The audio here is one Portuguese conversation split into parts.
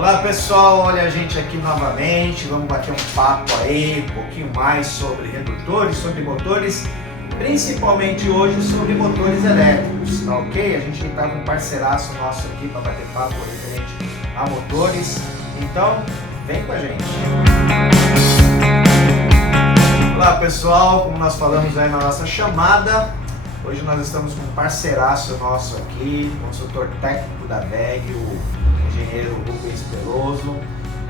Olá pessoal, olha a gente aqui novamente, vamos bater um papo aí, um pouquinho mais sobre redutores, sobre motores, principalmente hoje sobre motores elétricos, tá ok? A gente está com um parceiraço nosso aqui para bater papo referente a motores, então vem com a gente. Olá pessoal, como nós falamos aí na nossa chamada, hoje nós estamos com um parceiraço nosso aqui, consultor técnico da WEG, o engenheiro Rubens Peloso,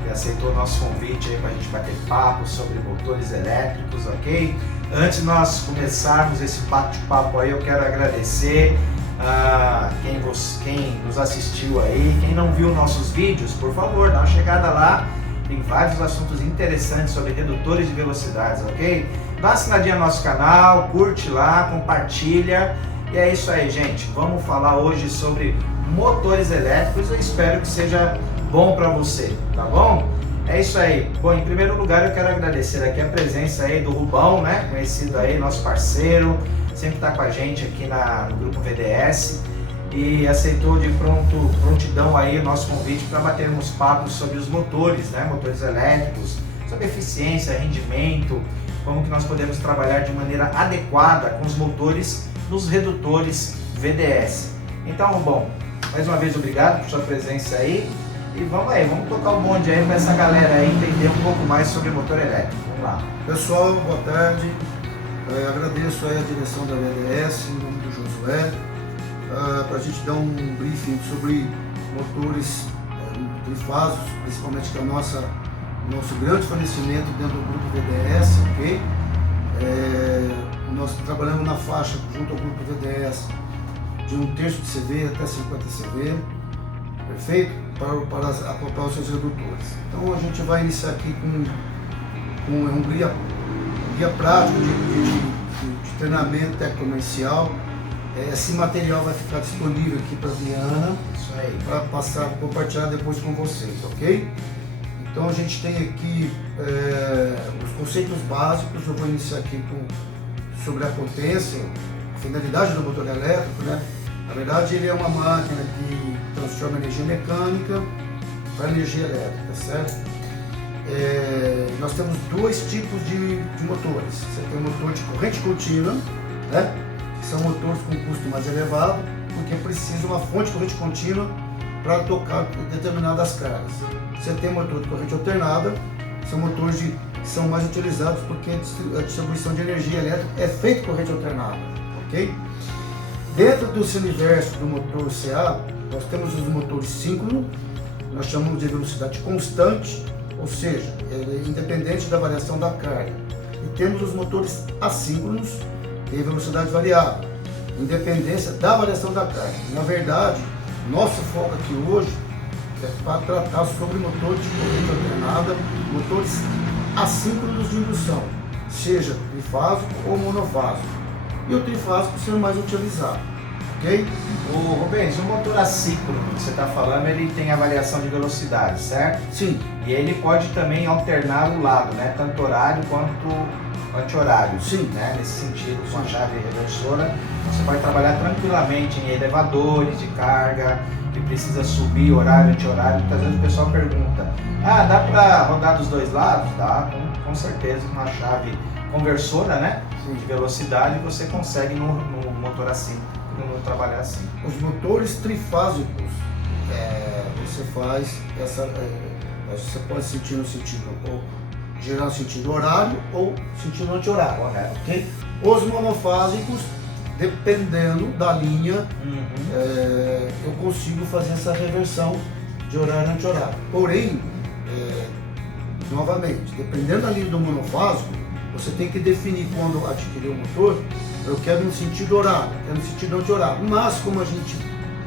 que aceitou o nosso convite aí para a gente bater papo sobre motores elétricos, ok? Antes de nós começarmos esse bate-papo aí, eu quero agradecer a quem nos assistiu aí, quem não viu nossos vídeos, por favor, dá uma chegada lá, tem vários assuntos interessantes sobre redutores de velocidades, ok? Dá uma assinadinha no nosso canal, curte lá, compartilha, e é isso aí, gente, vamos falar hoje sobre motores elétricos. Eu espero que seja bom para você, tá bom? É isso aí. Bom, em primeiro lugar eu quero agradecer aqui a presença aí do Rubão, né? Conhecido aí, nosso parceiro, sempre está com a gente aqui no grupo VDS e aceitou de prontidão aí o nosso convite para batermos papos sobre os motores, né? Motores elétricos, sobre eficiência, rendimento, como que nós podemos trabalhar de maneira adequada com os motores nos redutores VDS. Então, Rubão, mais uma vez, obrigado por sua presença aí. E vamos aí, vamos tocar o bonde aí para essa galera aí entender um pouco mais sobre motor elétrico. Vamos lá. Pessoal, boa tarde. Agradeço aí a direção da VDS, em nome do Josué, para a gente dar um briefing sobre motores trifásicos, principalmente que é o nosso grande fornecimento dentro do grupo VDS, ok? Nós trabalhamos na faixa junto ao grupo VDS de 1/3 de CV até 50 CV, perfeito? Para acoplar os seus redutores. Então a gente vai iniciar aqui com um guia prático de treinamento técnico-comercial. Esse material vai ficar disponível aqui para a Viana, para compartilhar depois com vocês, ok? Então a gente tem aqui os conceitos básicos. Eu vou iniciar aqui sobre a potência, a finalidade do motor elétrico, né? Na verdade, ele é uma máquina que transforma energia mecânica para energia elétrica, certo? Nós temos dois tipos de motores. Você tem o motor de corrente contínua, né? Que são motores com custo mais elevado, porque precisa uma fonte de corrente contínua para tocar determinadas cargas. Você tem motor de corrente alternada, são motores que são mais utilizados porque a distribuição de energia elétrica é feita com corrente alternada, ok? Dentro desse universo do motor CA, nós temos os motores síncronos, nós chamamos de velocidade constante, ou seja, independente da variação da carga. E temos os motores assíncronos, que tem velocidade variável, independência da variação da carga. Na verdade, nosso foco aqui hoje é para tratar sobre motores de corrente alternada, motores assíncronos de indução, seja trifásico ou monofásico. E o trifásico sendo mais utilizado, ok? Rubens, o motor assíncrono que você está falando, ele tem a variação de velocidade, certo? Sim. E ele pode também alternar o lado, né? Tanto horário quanto anti-horário. Sim. Né? Nesse sentido, com a chave reversora, você pode trabalhar tranquilamente em elevadores de carga, que precisa subir horário, anti-horário. Muitas vezes o pessoal pergunta, dá para rodar dos dois lados? Dá, com certeza, com uma chave conversora, né? De velocidade, você consegue no motor assíncrono trabalhar assim. Os motores trifásicos, você faz você pode sentir no sentido ou gerar no sentido horário ou sentido anti-horário, ok? Os monofásicos, dependendo da linha, eu consigo fazer essa reversão de horário e anti-horário. Porém, novamente, dependendo da linha do monofásico, você tem que definir quando adquirir o motor, eu quero no sentido horário, quero no sentido anti-horário. Mas como a gente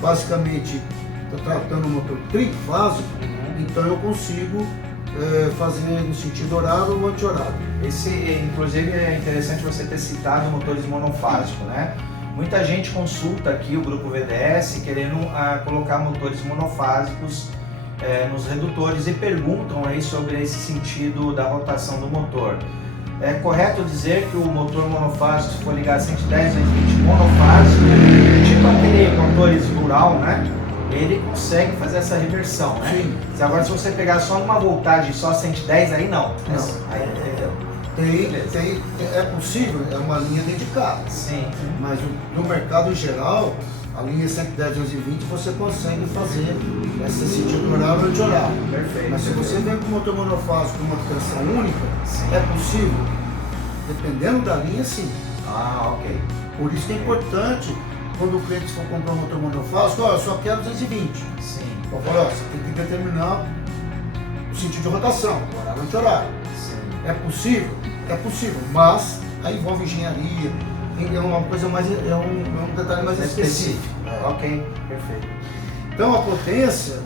basicamente está tratando o motor trifásico, então eu consigo fazer no sentido horário ou anti-horário. Inclusive, é interessante você ter citado motores monofásicos, né? Muita gente consulta aqui o grupo VDS querendo colocar motores monofásicos nos redutores e perguntam aí sobre esse sentido da rotação do motor. É correto dizer que o motor monofásico, se for ligar 110, 220 monofásico, tipo aquele motores rural, né? ele consegue fazer essa reversão, né? Sim. Agora, se você pegar só numa voltagem só 110, aí não. Não. Aí, entendeu? É possível, é uma linha dedicada. Sim. Mas no mercado em geral, a linha 110, 220 você consegue fazer esse sentido horário anti-horário. Perfeito. Mas se você vem com motor monofásico com uma tensão única, Sim. é possível? Dependendo da linha, sim. Ah, ok. Por isso que é importante, quando o cliente for comprar um motor monofásico, eu só quero 220. Sim. Eu falo, você tem que determinar o sentido de rotação, o horário anti-horário. Sim. É possível? É possível, mas aí envolve engenharia, é uma coisa mais, é um detalhe mais específico. Ok, perfeito. Então a potência,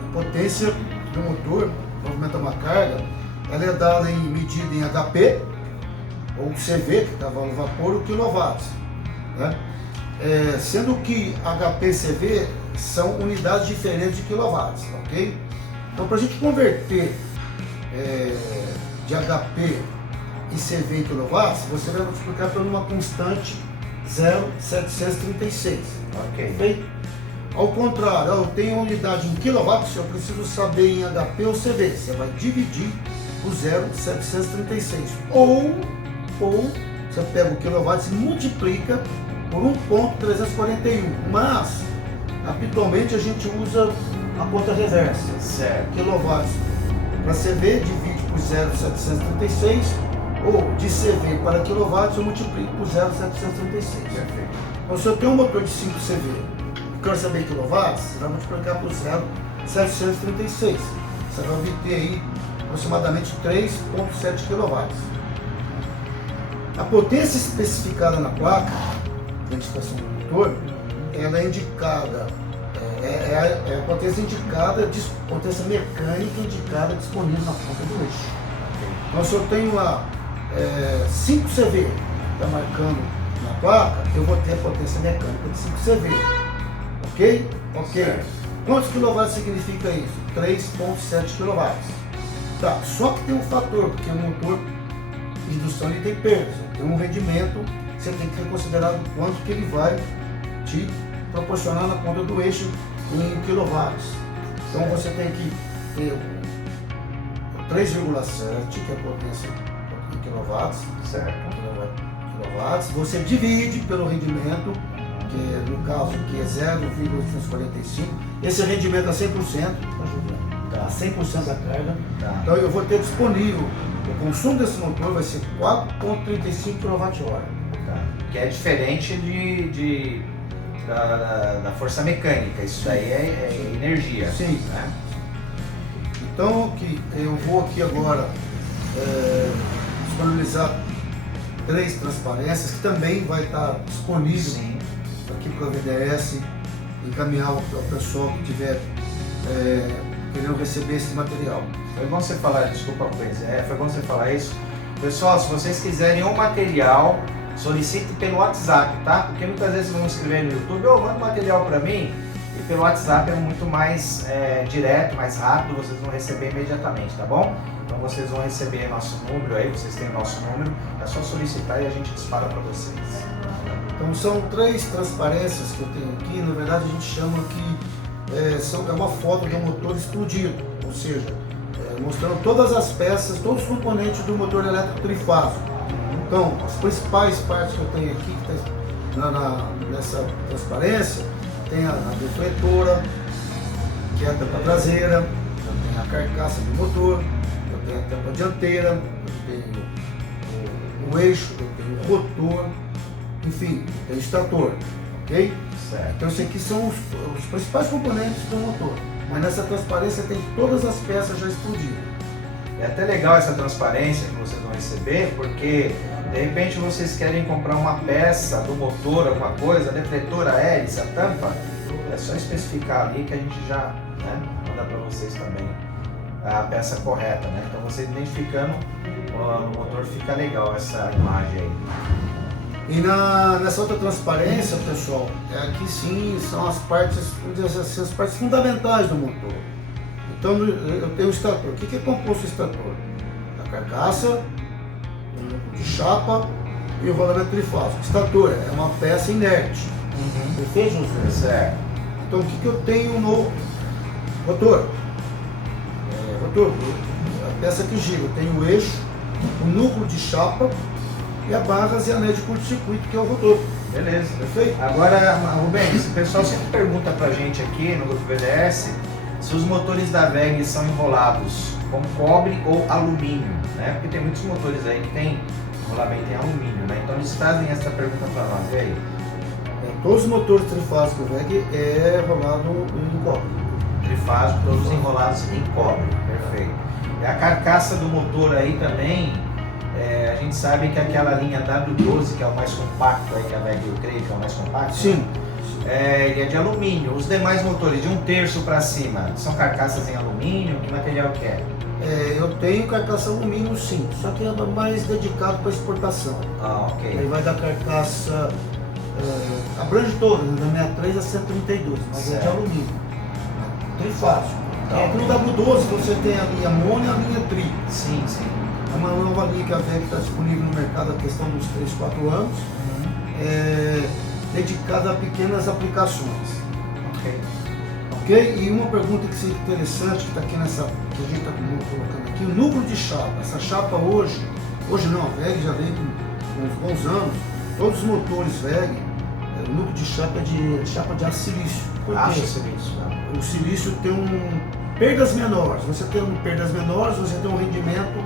a potência do motor, movimenta uma carga, ela é dada em medida em HP, ou CV, que é cavalo vapor, ou quilowatts. Né? Sendo que HP e CV são unidades diferentes de quilowatts, ok? Então para a gente converter de HP e CV em quilowatts, você vai multiplicar por uma constante 0,736. Ok. Perfeito? Ao contrário, eu tenho unidade em quilowatts, eu preciso saber em HP ou CV. Você vai dividir o 0,736. Ou você pega o quilowatts e multiplica por 1,341. Mas, habitualmente, a gente usa a conta reversa. Certo. Quilowatts para CV, divide por 0,736. Ou de CV para quilowatts, eu multiplico por 0,736. Perfeito. Então, se eu tenho um motor de 5 CV e quero saber em quilowatts, você vai multiplicar por 0,736. Você vai obter aí aproximadamente 3,7 kW. A potência especificada na placa de identificação do motor, ela é indicada, é a potência indicada, potência mecânica indicada disponível na ponta do eixo. Então, se eu tenho lá 5 CV, está marcando na placa, eu vou ter a potência mecânica de 5 CV. Ok? Ok. Certo. Quantos quilowatts significa isso? 3,7 kW. Tá, só que tem um fator, porque o motor de indução ele tem perdas, tem um rendimento, você tem que ter considerado quanto que ele vai te proporcionar na ponta do eixo em quilowatts. Então você tem que ter o 3,7, que é a potência em quilowatts, Certo. quilowatts, você divide pelo rendimento, que no caso aqui é 0,845, esse rendimento a 100%, tá? 100% da carga. Tá. Então eu vou ter disponível, o consumo desse motor vai ser 4,35 kWh. Tá. Que é diferente da força mecânica, isso daí é energia. Sim. Né? Então eu vou aqui agora disponibilizar 3 transparências que também vai estar disponível. Sim. Aqui para a VDS, encaminhar ao pessoal que tiver querendo receber esse material. Foi bom você falar, desculpa, foi bom você falar isso. Pessoal, se vocês quiserem um material, solicite pelo WhatsApp, tá? Porque muitas vezes vão escrever no YouTube, manda um material para mim, e pelo WhatsApp é muito mais direto, mais rápido, vocês vão receber imediatamente, tá bom? Então vocês vão receber nosso número aí, vocês têm o nosso número, é só solicitar e a gente dispara para vocês. Então são 3 transparências que eu tenho aqui, na verdade a gente chama que é uma foto do motor explodido, ou seja, mostrando todas as peças, todos os componentes do motor elétrico trifásico. Então, as principais partes que eu tenho aqui, que está nessa transparência, tem a defletora, que é a tampa traseira, eu tenho a carcaça do motor, eu tenho a tampa dianteira, eu tenho o eixo, eu tenho o rotor, enfim, eu tenho o estator, ok? Certo. Então, esses aqui são os principais componentes do motor, mas nessa transparência tem todas as peças já explodidas. É até legal essa transparência que vocês vão receber, porque de repente vocês querem comprar uma peça do motor, alguma coisa, a defletora, a hélice, a tampa, é só especificar ali que a gente já manda para vocês também a peça correta, né? Então você identificando o motor fica legal essa imagem aí. E nessa outra transparência, pessoal, aqui sim são as partes, vamos dizer assim, as partes fundamentais do motor. Então eu tenho o estator. O que é composto o estator? A carcaça, o núcleo de chapa e o rolamento trifásico. O estator é uma peça inerte. Perfeito, José? Certo. Então o que eu tenho no rotor? Rotor, a peça que gira, eu tenho o eixo, o núcleo de chapa e a barras e anéis de curto-circuito, que é o rotor. Beleza. Perfeito? Agora, Rubens, o pessoal sempre pergunta pra gente aqui no Grupo VDS se os motores da WEG são enrolados com cobre ou alumínio, né? Porque tem muitos motores aí que tem enrolamento em alumínio, né? Então eles trazem essa pergunta para nós, e aí? Todos os motores trifásicos VEG é rolado em cobre. Trifásico, todos enrolados em cobre, perfeito. E a carcaça do motor aí também, a gente sabe que aquela linha W12, que é o mais compacto aí, que a WEG eu creio que é o mais compacto. Sim. Né? Ele é de alumínio. Os demais motores, de 1/3 para cima, são carcaças em alumínio? Que material que é? Eu tenho carcaça alumínio, sim, só que é mais dedicado para exportação. Ah, ok. Aí vai da carcaça, abrange todas, da 63 a 132, mas certo. é de alumínio. Trifásico. Então, No W12 você tem a linha mono e a linha tri. sim, sim. É uma nova linha que a VEG está disponível no mercado há questão dos 3, 4 anos. Dedicada a pequenas aplicações. Ok. Ok? E uma pergunta que seria interessante, que está aqui nessa, que a gente está colocando aqui, o núcleo de chapa. Essa chapa hoje não, a VEG já vem com uns bons anos, todos os motores VEG, o núcleo de chapa é de chapa de aço silício. Por quê? Acho silício. O silício tem perdas menores. Você tendo perdas menores, você tem um rendimento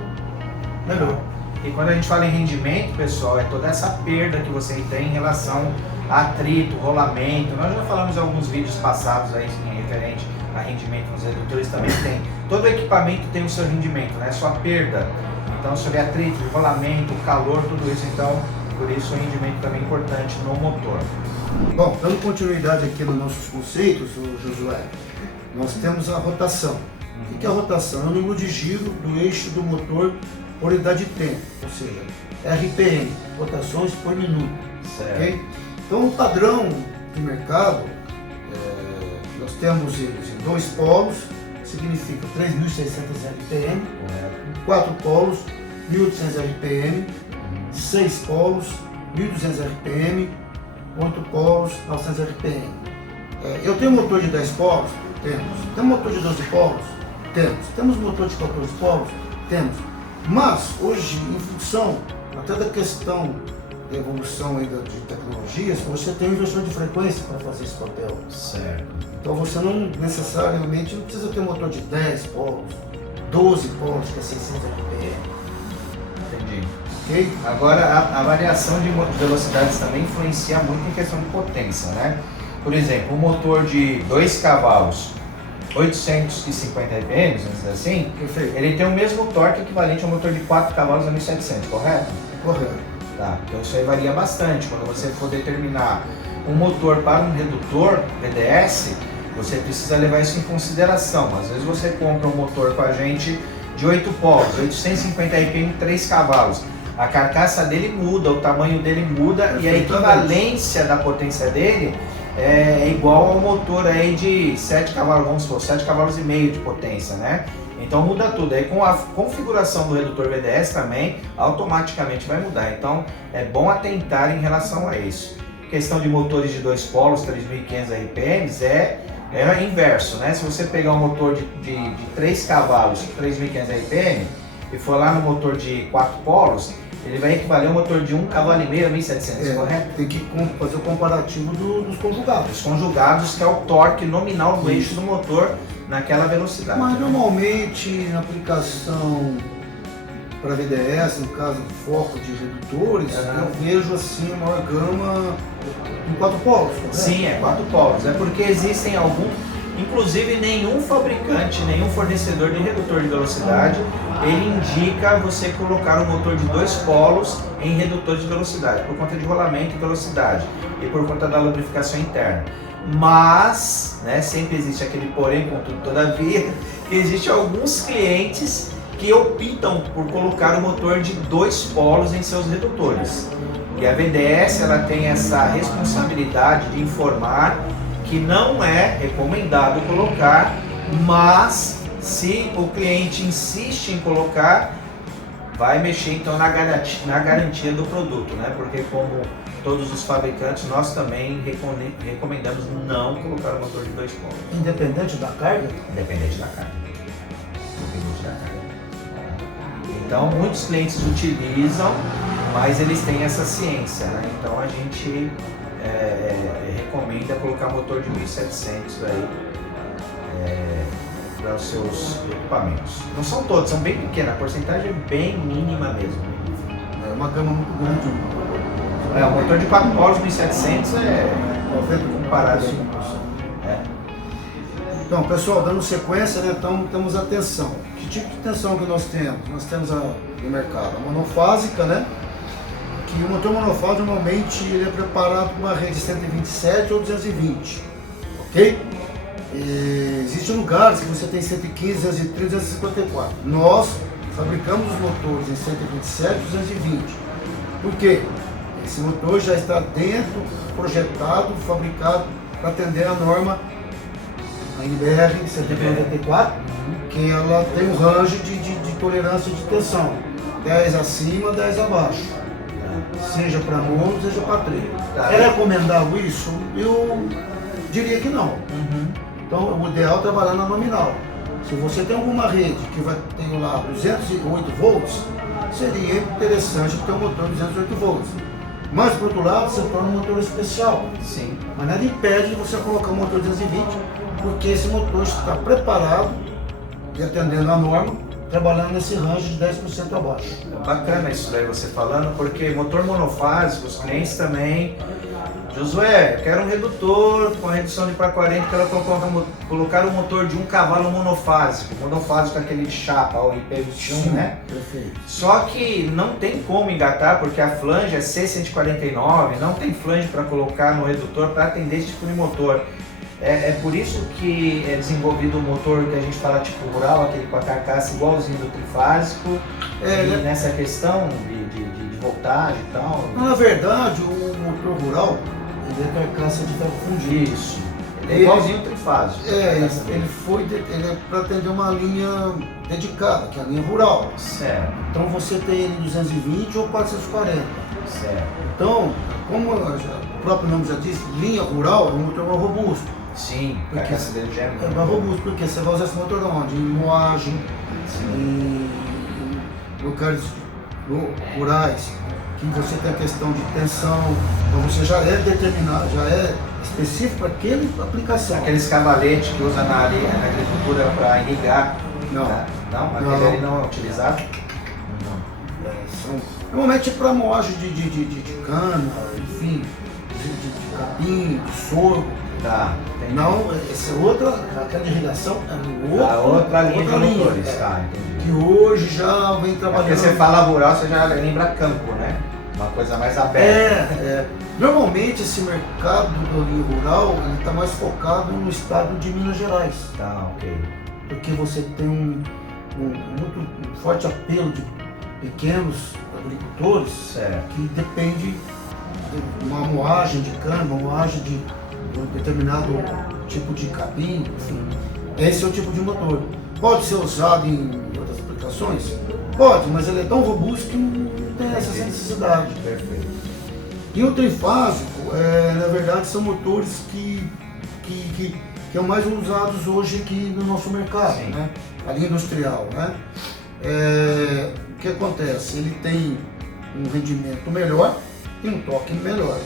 melhor. E quando a gente fala em rendimento, pessoal, é toda essa perda que você tem em relação a atrito, rolamento. Nós já falamos em alguns vídeos passados aí referente a rendimento nos redutores, também tem. Todo equipamento tem o seu rendimento, né? Sua perda. Então, sobre atrito, rolamento, calor, tudo isso. Então, por isso o rendimento também é importante no motor. Bom, dando continuidade aqui nos nossos conceitos, Josué, nós temos a rotação. O que é a rotação? É o número de giro do eixo do motor por unidade de tempo, ou seja, RPM, rotações por minuto. Certo. Okay? Então, o padrão do mercado, nós temos eles em 2 polos, significa 3.600 RPM, 4 polos, 1.800 RPM, 6 polos, 1.200 RPM, 8 polos, 900 RPM. Eu tenho motor de 10 polos? Temos. Temos motor de 12 polos? Temos. Temos motor de 14 polos? Temos. Mas, hoje, em função até da questão da evolução aí de tecnologias, você tem um inversor de frequência para fazer esse papel. Certo. Então você não necessariamente não precisa ter um motor de 10 polos, 12 polos, que é 600 RPM. Entendi. Ok? Agora, a variação de velocidades também influencia muito em questão de potência, né? Por exemplo, um motor de 2 cavalos, 850 RPM, vamos dizer assim, Perfeito. ele tem o mesmo torque equivalente ao motor de 4 cavalos a 1700, correto? Correto. Tá, então isso aí varia bastante. Quando você for determinar um motor para um redutor VDS, você precisa levar isso em consideração. Às vezes você compra um motor com a gente de 8 polos, 850 RPM, 3 cavalos. A carcaça dele muda, o tamanho dele muda e a equivalência da potência dele é igual ao motor aí de 7 cavalos, vamos supor, 7,5 cavalos de potência, né? Então muda tudo. Aí com a configuração do redutor VDS também, automaticamente vai mudar. Então é bom atentar em relação a isso. Questão de motores de 2 polos, 3.500 RPMs, é inverso, né? Se você pegar um motor de 3 cavalos, 3.500 RPM, e for lá no motor de 4 polos, ele vai equivaler a um motor de 1,5 cavalo a 1.700, correto? Tem que fazer o comparativo dos conjugados. Os conjugados, que é o torque nominal do eixo do motor naquela velocidade. Mas normalmente na aplicação para VDS, no caso do foco de redutores, eu vejo assim a maior gama em 4 polos. Correto? Sim, é 4 polos. É porque existem alguns, inclusive nenhum fabricante, nenhum fornecedor de redutor de velocidade, ele indica você colocar um motor de 2 polos em redutor de velocidade, por conta de rolamento e velocidade e por conta da lubrificação interna. Mas, né, sempre existe aquele porém, contudo, todavia, que existe alguns clientes que optam por colocar o motor de 2 polos em seus redutores. E a VDS ela tem essa responsabilidade de informar que não é recomendado colocar, mas se o cliente insiste em colocar, vai mexer então na garantia do produto, né? Porque como todos os fabricantes, nós também recomendamos não colocar o motor de 2 polos. Independente da carga? Independente da carga. Independente da carga. Então, muitos clientes utilizam, mas eles têm essa ciência, né? Então, a gente recomenda colocar motor de 1700 aí para os seus equipamentos. Não são todos, são bem pequenas, a porcentagem é bem mínima mesmo. É uma gama muito grande. O motor de 4 polos 1700 é 90 comparado. Então, pessoal, dando sequência, né, então temos a tensão. Que tipo de tensão que nós temos? Nós temos no mercado a monofásica, né? Que o motor monofásico normalmente ele é preparado com uma rede 127 ou 220, ok? Existem lugares que você tem 115, 230, 254. Nós fabricamos os motores em 127 e 220. Por quê? Esse motor já está dentro, projetado, fabricado para atender a norma a NBR 7094, que ela tem um range de tolerância de tensão, 10 acima, 10 abaixo, seja para mono, seja para trilho. É recomendável isso? Eu diria que não. Então, o ideal é trabalhar na nominal. Se você tem alguma rede que vai ter lá 208 volts, seria interessante ter um motor de 208 volts. Mas, por outro lado, você torna um motor especial. Sim. Mas nada impede de você colocar um motor 220, porque esse motor está preparado e atendendo a norma, trabalhando nesse range de 10% abaixo. É bacana isso daí você falando, porque motor monofásico, os clientes também... Josué, eu quero um redutor com a redução de para 40, quero colocar um motor de 1 cavalo monofásico. Monofásico é aquele de chapa, o IP21, né? Perfeito. Só que não tem como engatar, porque a flange é C149, não tem flange para colocar no redutor para atender esse tipo de motor. É por isso que é desenvolvido o motor que a gente fala tipo rural, aquele com a carcaça igualzinho do trifásico, e nessa questão de voltagem e tal. Na verdade, o motor rural, ele é carcaça de ferro fundido. Isso. Ele é igualzinho ao trifásico. Ele é para atender uma linha dedicada, que é a linha rural. Certo. Então você tem ele 220 ou 440. Certo. Então, como o próprio nome já diz, linha rural é um motor mais robusto. Sim, a carcaça dele já é mais robusto, porque você vai usar esse motor onde? Em moagem, em locais rurais, que você tem a questão de tensão, então você já é determinado, já é específico para aquela aplicação. Aqueles cavaletes que usa na agricultura para irrigar. Não. Tá? Não? Aquele ali não é utilizado? Normalmente para moagem de cana, enfim, de capim, de sorgo. Tá. Não, essa outra, aquela de irrigação é outra linha de motores, tá, entendi. Que hoje já vem trabalhando. Porque você fala rural, você já lembra campo, né? Uma coisa mais aberta. Normalmente esse mercado do linha rural está mais focado no estado de Minas Gerais. Tá, ok. Porque você tem um forte apelo de pequenos agricultores, certo, que depende de uma moagem de cana, uma moagem de um determinado tipo de capim, enfim. Esse é o tipo de motor. Pode ser usado em outras aplicações? Pode, mas ele é tão robusto que não tem essa necessidade. Perfeito. E o trifásico, na verdade, são motores que são mais usados hoje aqui no nosso mercado, né? A linha industrial, né? O que acontece? Ele tem um rendimento melhor e um toque melhor,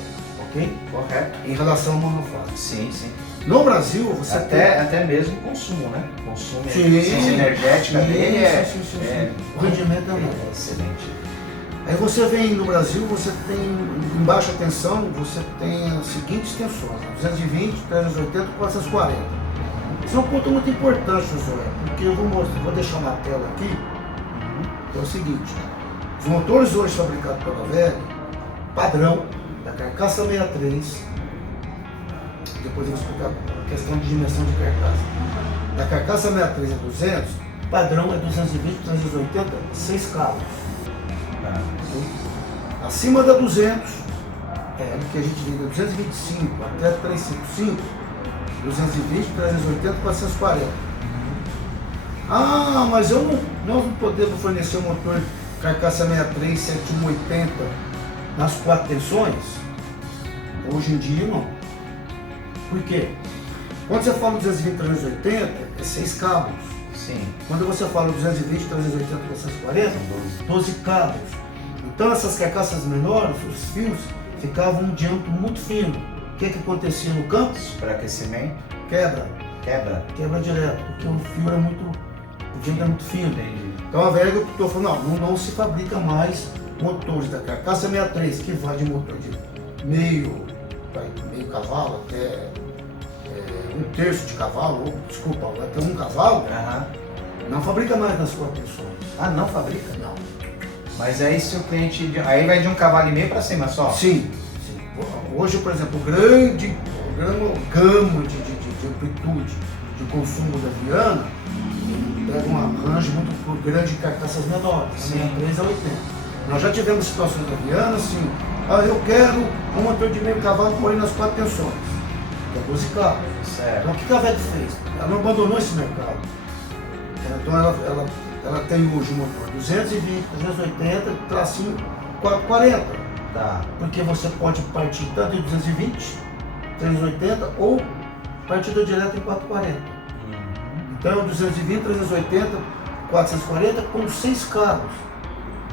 ok? Correto. Em relação ao monofásico. Sim, sim. No Brasil, você até mesmo consumo, né? Consumo, a sim, eficiência energética dele sim. O rendimento é excelente. Aí você vem no Brasil, você tem em baixa tensão, você tem as seguintes tensões: 220, 380, 440. Isso é um ponto muito importante, Josué, porque eu vou deixar na tela aqui. É o seguinte: os motores hoje fabricados pela VEG, padrão da carcaça 63, depois eu vou explicar a questão de dimensão de carcaça. Da carcaça 63 a 200, padrão é 220, 380, 6 cavalos. Acima da 200, que a gente liga 225 até 355, 220, 380, 440. Ah, mas nós não podemos fornecer um motor carcaça 63, 7180 nas 4 tensões? Hoje em dia não. Por quê? Quando você fala 220, 380, é 6 cabos. Sim. Quando você fala 220, 380, 440, 12 cabos. Então essas carcaças menores, os fios, ficavam um diâmetro muito fino. O que acontecia no campo? Superaquecimento. Quebra direto, porque o fio era muito, fino. Entendi. Então a VEG optou, falou, não se fabrica mais motores da carcaça 63, que vai de motor de meio cavalo até 1/3 de cavalo, vai ter 1 cavalo, não fabrica mais nas 4 tensões. Ah, não fabrica? Não. Mas aí se o cliente... Aí vai de 1,5 kg para cima só? Sim. Hoje, por exemplo, grande gama de amplitude de consumo da Viana pega um arranjo muito grande de carcaças menores, 63 a 80. Nós já tivemos situações da Viana assim, eu quero um motor de meio cavalo, porém nas 4 tensões, que é 12 cabos. Certo. Então o que a VEG fez? Ela não abandonou esse mercado. Então ela tem hoje um motor 220, 380, tracinho 440. Tá. Porque você pode partir tanto em 220, 380 ou partida direta em 440. Então 220, 380, 440 com 6 cabos.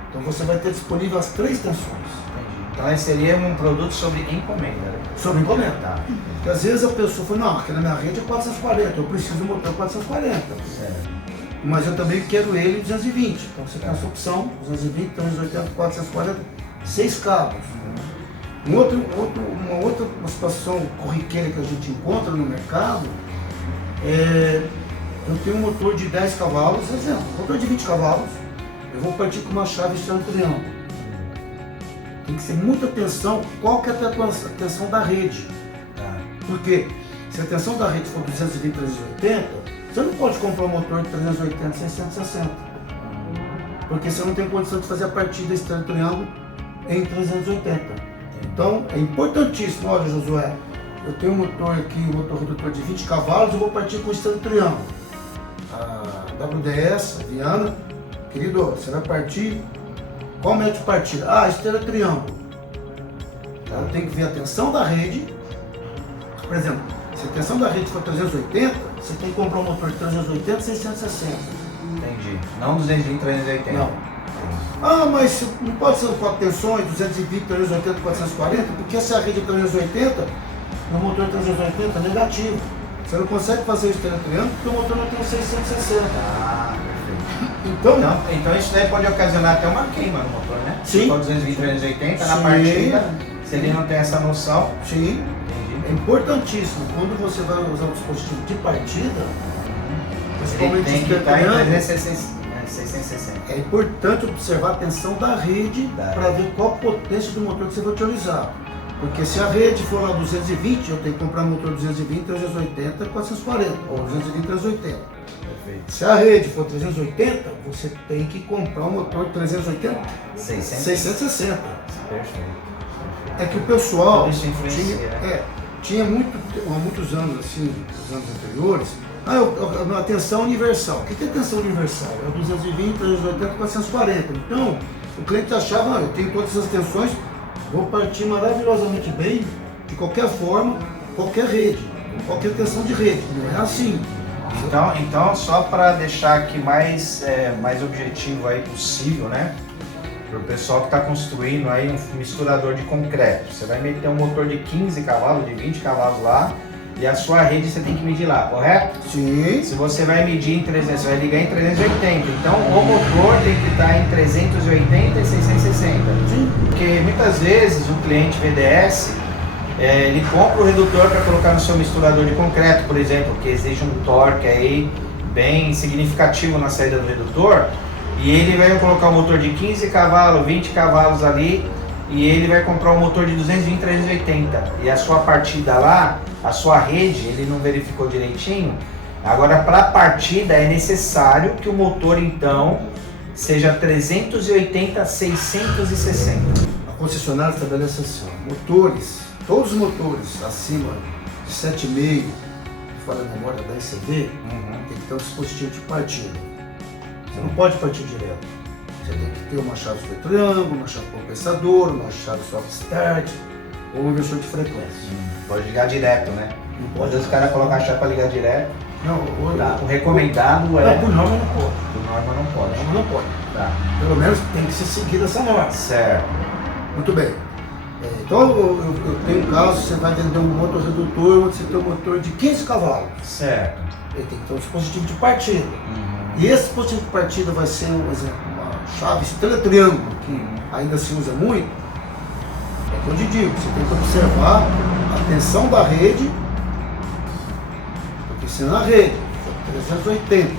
Então você vai ter disponível as 3 tensões. Entendi. Então esse seria um produto sobre encomenda, né? Sobre encomenda. Tá. Porque às vezes a pessoa fala, não, aqui na minha rede é 440, eu preciso de um motor 440. Certo. Mas eu também quero ele em 220. Então você tem essa opção, 220, 380, 440, 6 cabos. Uma outra situação corriqueira que a gente encontra no mercado eu tenho um motor de 10 cavalos, exemplo, motor de 20 cavalos, eu vou partir com uma chave estrela triângulo. Tem que ser muita atenção, qual que é a tensão da rede. Porque se a tensão da rede for 220, 380, você não pode comprar um motor de 380, 660. Porque você não tem condição de fazer a partida estrela triângulo em 380. Então é importantíssimo, olha Josué, eu tenho um motor aqui, um motor redutor de 20 cavalos, eu vou partir com estrela triângulo. A WDS, a Viana, querido, você vai partir, qual método de partida? Estrela triângulo. Então tem que ver a tensão da rede. Por exemplo, se a tensão da rede for 380, você tem que comprar um motor de 380, 660. Entendi. Não 220, 380. Não. Mas não pode ser 4 tensões, 220, 380, 440, porque essa é a rede 380, no motor 380 é negativo. Você não consegue fazer o estrela triângulo porque o motor não tem 660. Perfeito. Então isso daí pode ocasionar até uma queima no motor, né? Sim. Se for 220, 380, na partida, se ele não tem essa noção. Sim. Entendi. É importantíssimo, quando você vai usar o dispositivo de partida, ele tem que estar em 660. É importante observar a tensão da rede para ver qual a potência do motor que você vai utilizar. Porque se a rede for lá 220, eu tenho que comprar um motor 220, 380, 440, ou 220, 380. Perfeito. Se a rede for 380, você tem que comprar um motor 380, 660. Perfeito. É que o pessoal tinha há muitos anos, assim, nos anos anteriores, a tensão universal. O que é tensão universal? É 220, 380, 440. Então, o cliente achava, eu tenho todas essas tensões, vou partir maravilhosamente bem, de qualquer forma, qualquer rede, qualquer tensão de rede. Não é assim. Então só para deixar aqui mais objetivo aí possível, né? Para o pessoal que está construindo aí um misturador de concreto. Você vai meter um motor de 15 cavalos, de 20 cavalos lá, e a sua rede você tem que medir lá, correto? Sim. Se você vai medir em 300, você vai ligar em 380. Então o motor tem que estar em 380 e 660. Sim. Porque muitas vezes o cliente VDS, ele compra o redutor para colocar no seu misturador de concreto, por exemplo, que exige um torque aí bem significativo na saída do redutor, e ele vai colocar um motor de 15 cavalos, 20 cavalos ali, e ele vai comprar um motor de 220, 380. E a sua partida lá, a sua rede, ele não verificou direitinho. Agora, para a partida é necessário que o motor então seja 380, 660. A concessionária estabelece assim, motores, todos os motores acima de 7,5, fala a memória da ICV, tem que ter um dispositivo de partida. Você não pode partir direto. Você tem que ter uma chave de triângulo, uma chave compensadora, uma chave soft start. ou um inversor de frequência. Pode ligar direto, né? Não Às vezes o cara coloca a chave para ligar direto. Não, O recomendado é... por norma não pode. Por norma não pode. Por norma não pode. Tá. Pelo menos tem que ser seguida essa norma. Certo. Muito bem. Então eu tenho um caso, você vai vender um motor redutor onde você tem um motor de 15 cavalos. Certo. Ele tem que ter um dispositivo de partida. E esse dispositivo de partida vai ser, por exemplo, uma chave estrela triângulo, que ainda se usa muito. É que eu te digo, você tem que observar a tensão da rede, porque se na rede for 380,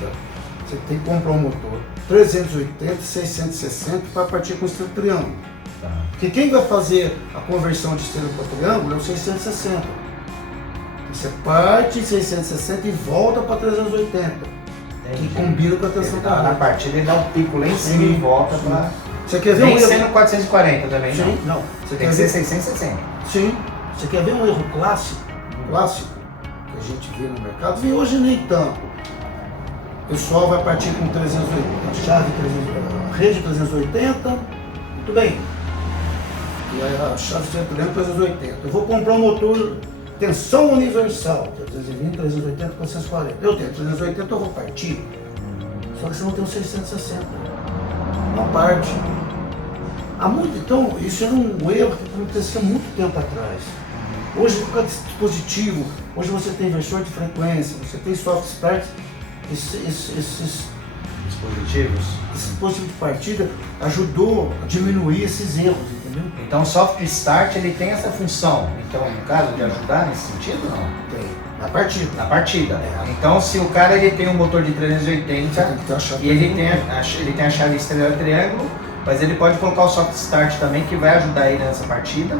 você tem que comprar um motor 380, 660 para partir com estrela triângulo. Tá. Porque quem vai fazer a conversão de estrela para triângulo é o 660. Você parte em 660 e volta para 380. Que combina com a tensão da rede. Na partida ele dá um pico lá em cima e volta para... Você quer ver Nem um erro? sendo 440 também, Sim, não. não. Você Tem quer que ser ver? 660. Sim. Você quer ver um erro clássico? Clássico, que a gente vê no mercado, e hoje nem tanto. O pessoal vai partir com 380, a chave 380, a rede 380, muito bem. E aí a chave 380. Eu vou comprar um motor tensão universal, que é 320, 380, 440. Eu tenho 380, eu vou partir. Só que você não tem o 660. Não parte. Então, isso era um erro que acontecia há muito tempo atrás. Hoje, por causa desse dispositivo, hoje você tem inversor de frequência, você tem soft start, esses dispositivos de partida ajudou a diminuir esses erros, entendeu? Então o soft start ele tem essa função, então no caso de ajudar nesse sentido, não? Tem. Na partida. Na partida. Então se o cara ele tem um motor de 380 e ele tem a chave estrela triângulo, mas ele pode colocar o soft start também que vai ajudar ele nessa partida.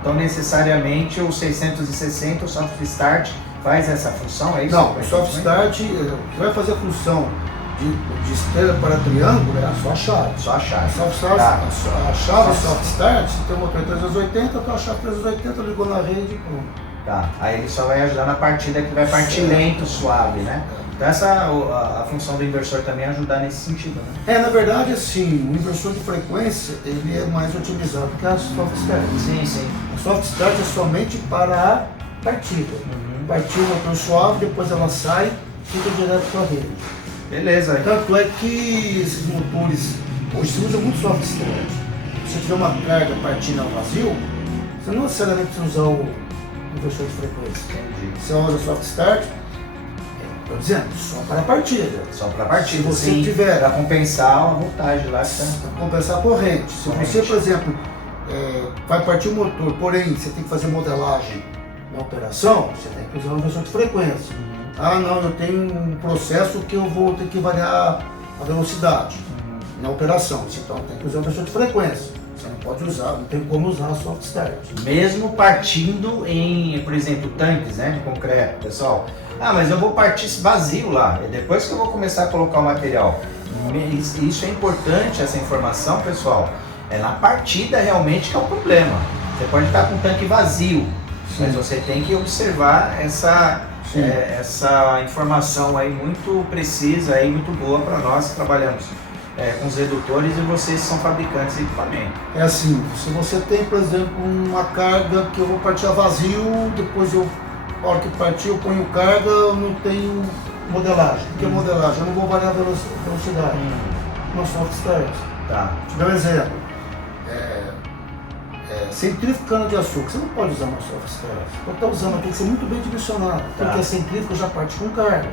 Então necessariamente o 660, o soft start faz essa função, é isso? Não, o soft start que vai fazer a função de estrela para triângulo é só a chave. Só a chave. A chave soft start, se tem um motor 380, então a chave 380 ligou na rede e pronto. Tá, aí ele só vai ajudar na partida que vai partir lento, suave, né? Então essa a função do inversor também é ajudar nesse sentido, né? Na verdade, assim, o inversor de frequência ele é mais utilizado que a soft start. Sim, sim. A soft start é somente para a partida. Partiu o motor suave, depois ela sai, fica direto para a rede. Beleza. Tanto é que esses motores, hoje se usa muito soft start. Se você tiver uma carga partindo ao vazio, você não necessariamente precisa usar o inversor de frequência. Entendi. Você usa o soft start, estou dizendo, só para a partida. Só para a partida. Se você sim, tiver para compensar a voltagem lá que tá. para compensar a corrente. Se você, por exemplo, vai partir o motor, porém você tem que fazer modelagem na operação, você tem que usar o inversor de frequência. Ah, não, eu tenho um processo que eu vou ter que variar a velocidade na operação. Então tem que usar o inversor de frequência. Você não pode usar, não tem como usar a soft start. Mesmo partindo em, por exemplo, tanques, né, de concreto, pessoal. Ah, mas eu vou partir vazio lá, é depois que eu vou começar a colocar o material. Isso é importante, essa informação, pessoal. É na partida realmente que é o problema. Você pode estar com o tanque vazio, mas você tem que observar essa informação aí muito precisa, aí, muito boa para nós que trabalhamos com os redutores e vocês são fabricantes de equipamento. É assim, se você tem, por exemplo, uma carga que eu vou partir a vazio, depois a hora que partir eu ponho carga, eu não tenho modelagem. O que é modelagem? Eu não vou variar a velocidade. Uma soft start. Tá. Te dar um exemplo. Centrífugo cana de açúcar, você não pode usar uma soft start. Quando está usando, tem que ser muito bem dimensionado, porque a centrífuga já parte com carga.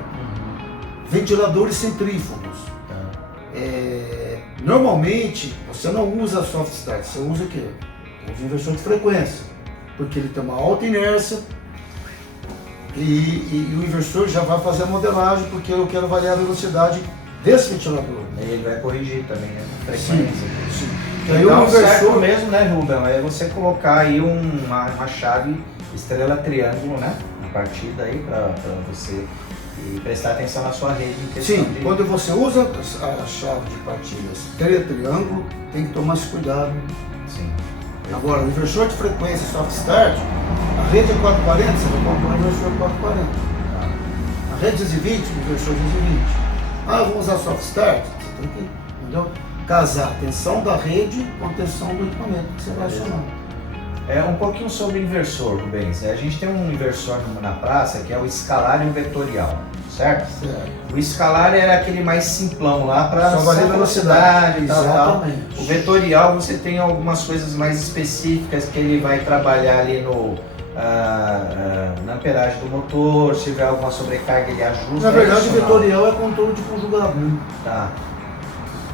Ventiladores centrífugos. Normalmente, você não usa a soft start, você usa o quê? Usa o inversor de frequência, porque ele tem uma alta inércia e o inversor já vai fazer a modelagem, porque eu quero variar a velocidade desse ventilador. Ele vai corrigir também, né? A frequência. Sim. Então, o certo mesmo, né, Rubem, é você colocar aí uma chave estrela triângulo, né, na partida aí para você e prestar atenção na sua rede. Sim, quando você usa a chave de partida estrela triângulo, tem que tomar esse cuidado. Sim. Agora, o inversor de frequência soft start, a rede é 440, você vai comprar um inversor 440. A rede 220, o inversor 220. Ah, eu vou usar soft start, você tem que, entendeu? Casar a tensão da rede com a tensão do equipamento que você vai acionar. Um pouquinho sobre o inversor, Rubens. A gente tem um inversor na praça que é o escalar e o vetorial, certo? O escalar é aquele mais simplão lá para só valer velocidade e tal. Exatamente. O vetorial você tem algumas coisas mais específicas que ele vai trabalhar ali na amperagem do motor, se tiver alguma sobrecarga ele ajusta. Na verdade o vetorial é controle de conjugador. Tá.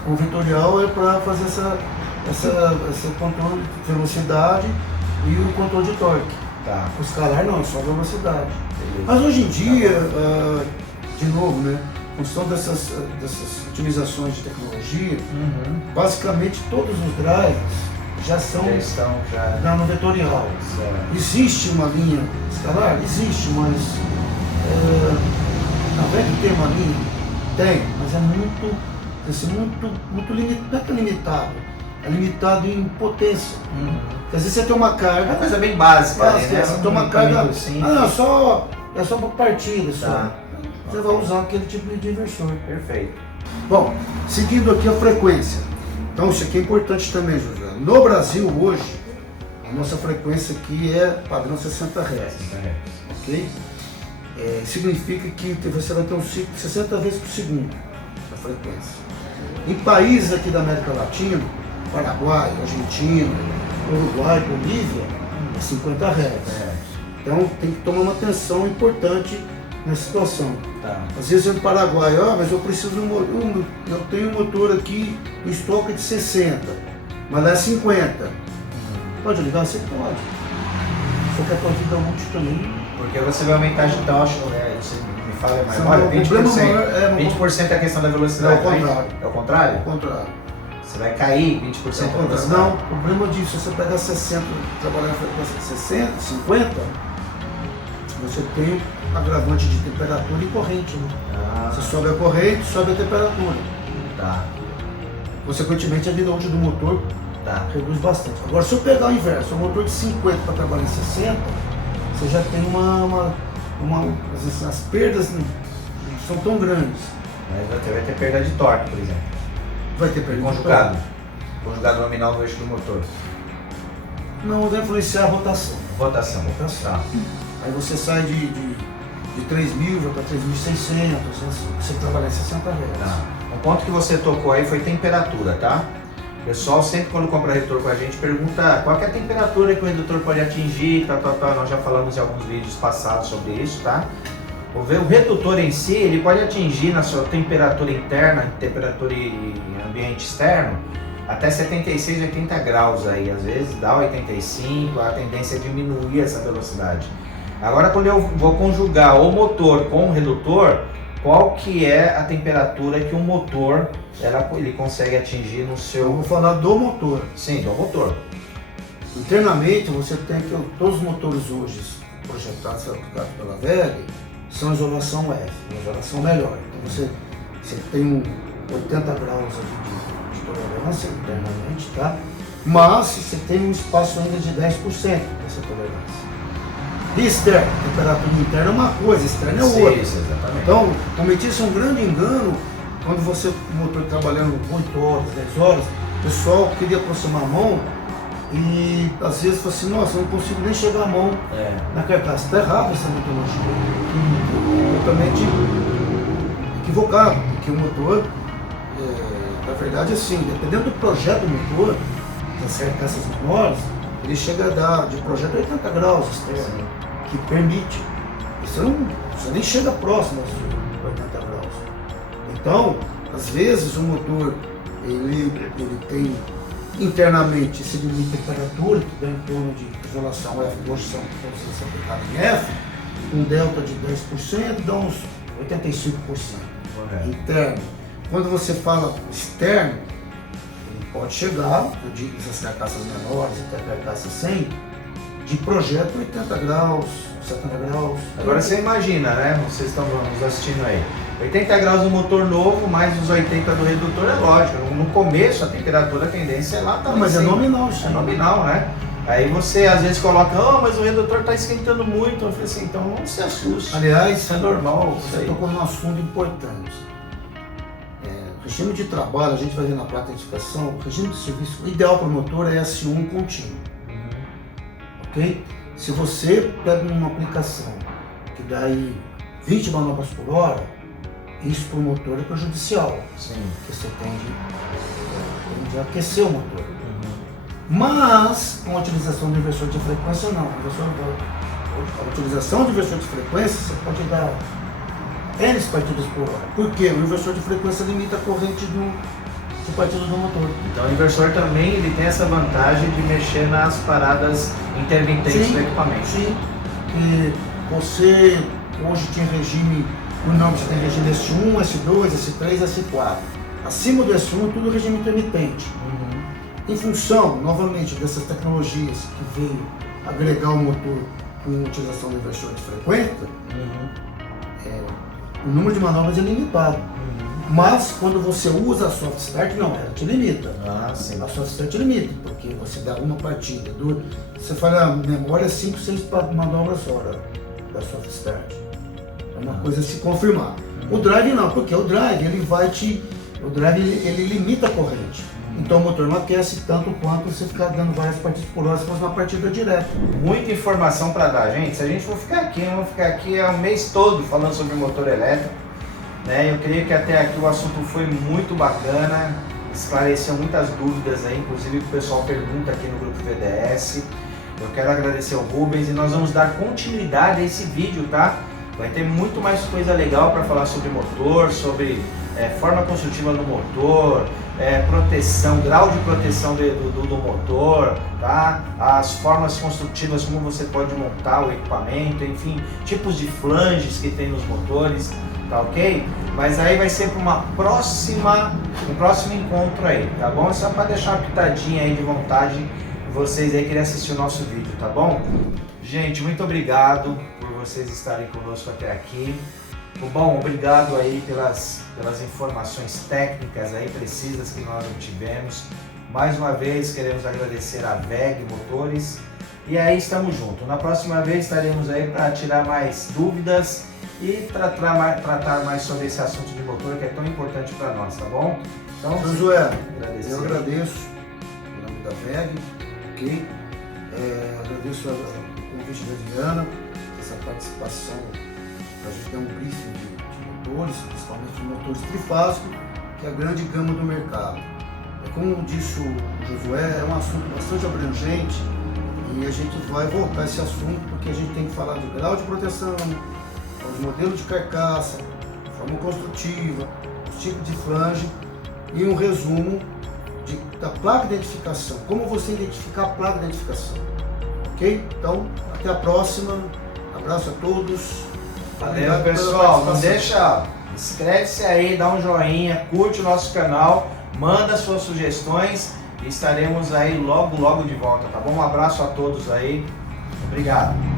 O vetorial é para fazer esse controle de velocidade e o controle de torque. Tá. O escalar não, é só velocidade. Beleza. Mas hoje em dia, de novo, né, em função dessas utilizações de tecnologia, basicamente todos os drives já estão no vetorial. Existe uma linha escalar? Existe, mas não é que tem uma linha? Tem, mas é muito limitado. Não é que é limitado, é limitado em potência. Porque às vezes você tem uma carga. É uma coisa bem básica, né? Você tem uma carga. É só por partida. Tá. Você vai usar aquele tipo de inversor. Perfeito. Bom, seguindo aqui a frequência. Então isso aqui é importante também, José. No Brasil hoje, a nossa frequência aqui é padrão 60 Hz. Ok? Significa que você vai ter um ciclo de 60 vezes por segundo a frequência. Em países aqui da América Latina, Paraguai, Argentina, Uruguai, Bolívia, é 50 Hz. Então tem que tomar uma atenção importante nessa situação. Tá. Às vezes no Paraguai, mas eu preciso de eu tenho um motor aqui em estoque de 60, mas lá é 50. Pode ligar? Você pode. Só que a tua vida útil também. Porque você vai aumentar de taxa, você me fala mais Não, 20%. 20% é a questão da velocidade. É o contrário. É o contrário? É o contrário. Você vai cair 20% da velocidade? Não, o problema disso, se você pegar 60, trabalhar na frequência de 60, 50, você tem agravante de temperatura e corrente. Né? Você sobe a corrente, sobe a temperatura. Tá. Consequentemente, a vida útil do motor reduz bastante. Agora, se eu pegar o inverso, um motor de 50 para trabalhar em 60, você já tem às vezes as perdas não são tão grandes. Mas você vai ter perda de torque, por exemplo. Vai ter perda conjugado. Conjugado nominal no eixo do motor. Não, vai influenciar a rotação. Rotação. Tá. Aí você sai de 3.000 já para 3.600, você trabalha em 60 Hz. Tá. Um ponto que você tocou aí foi temperatura, tá? O pessoal sempre quando compra redutor com a gente pergunta qual que é a temperatura que o redutor pode atingir, nós já falamos em alguns vídeos passados sobre isso, tá? O redutor em si, ele pode atingir na sua temperatura interna, temperatura e ambiente externo, até 76, 80 graus aí, às vezes dá 85, a tendência é diminuir essa velocidade. Agora quando eu vou conjugar o motor com o redutor, qual que é a temperatura que o motor ele consegue atingir no seu... Eu vou falar do motor. Sim, do motor. Internamente você tem que todos os motores hoje projetados e fabricados pela VEG são isolação F, uma isolação melhor. Então você tem 80 graus de tolerância internamente, tá? Mas você tem um espaço ainda de 10% dessa tolerância. E externo, temperatura interna é uma coisa, externa é outra. Sim, exatamente. Então, cometi-se um grande engano quando o motor trabalhando 8 horas, 10 horas, o pessoal queria aproximar a mão e às vezes fala assim, nossa, eu não consigo nem chegar a mão na carcaça. Está errado essa metodologia. Totalmente equivocado, porque o motor, na verdade, assim, dependendo do projeto do motor, das carcaças menores, ele chega a dar de projeto 80 graus externo, que permite. Você nem chega próximo aos 80 graus. Então, às vezes o motor ele tem internamente esse limite de temperatura, que dá em torno de isolação F, que hoje são aplicados em F, um delta de 10%, dá uns 85%. Interno. Quando você fala externo, ele pode chegar, eu digo essas carcaças menores, até carcaça 100, de projeto 80 graus, 70 graus. Agora você imagina, né? Vocês estão nos assistindo aí. 80 graus no motor novo, mais os 80 do redutor, é lógico. No começo a temperatura, a tendência é lá também. Mas é nominal, sim. É nominal, né? Aí você às vezes coloca, mas o redutor está esquentando muito. Eu falei assim, então não se assuste. Aliás, isso é normal. Você tocou num assunto importante. Regime de trabalho, a gente vai ver na placa de identificação, o regime de serviço ideal para o motor é S1 contínuo. ok? Se você pega uma aplicação que dá aí 20 manobras por hora, isso para o motor é prejudicial. Sim. Porque você tende a aquecer o motor. Mas com a utilização do inversor de frequência não. A utilização do inversor de frequência você pode dar N partidas por hora. Por quê? O inversor de frequência limita a corrente de partida do motor. Então o inversor também ele tem essa vantagem de mexer nas paradas intermitentes do equipamento. Sim, e você hoje tem regime, normalmente você tem regime S1, S2, S3, S4. Acima do S1 tudo regime intermitente. Em função, novamente, dessas tecnologias que veio agregar o motor com utilização do inversor de frequência, o número de manobras é limitado. Mas quando você usa a soft start, não, ela te limita. Sim. A soft start limita, porque você dá uma partida, você fala, a memória 5, 6 manobras hora da soft start. É uma coisa a se confirmar. O drive não, porque o drive ele limita a corrente. Então o motor não aquece tanto quanto você ficar dando várias partidas por hora se fosse uma partida direta. Muita informação para dar, gente. Se a gente for ficar aqui, vamos ficar aqui o mês todo falando sobre motor elétrico. Né? Eu creio que até aqui o assunto foi muito bacana, esclareceu muitas dúvidas aí, inclusive o pessoal pergunta aqui no grupo VDS. Eu quero agradecer ao Rubens e nós vamos dar continuidade a esse vídeo, tá? Vai ter muito mais coisa legal para falar sobre motor, sobre forma construtiva do motor, proteção, grau de proteção do motor, tá? As formas construtivas, como você pode montar o equipamento, enfim, tipos de flanges que tem nos motores, tá ok? Mas aí vai ser para um próximo encontro aí, tá bom? Só para deixar uma pitadinha aí de vontade vocês aí querem assistir o nosso vídeo, tá bom? Gente, muito obrigado por vocês estarem conosco até aqui. Bom, obrigado aí pelas informações técnicas aí precisas que nós obtivemos. Mais uma vez queremos agradecer a VEG Motores e aí estamos juntos. Na próxima vez estaremos aí para tirar mais dúvidas e tratar mais sobre esse assunto de motor que é tão importante para nós, tá bom? Então, Josué, eu agradeço em nome da VEG, ok? Agradeço o convite da Adriana, essa participação para a gente dar um briefing de motores, principalmente de motores trifásicos, que é a grande gama do mercado. Como disse o Josué, é um assunto bastante abrangente e a gente vai voltar a esse assunto porque a gente tem que falar de grau de proteção, os modelos de carcaça, forma construtiva, os tipos de flange e um resumo da placa de identificação, como você identificar a placa de identificação. Ok? Então, até a próxima. Abraço a todos. Valeu, pessoal. Não deixa, inscreve-se aí, dá um joinha, curte o nosso canal, manda suas sugestões e estaremos aí logo de volta, tá bom? Um abraço a todos aí. Obrigado.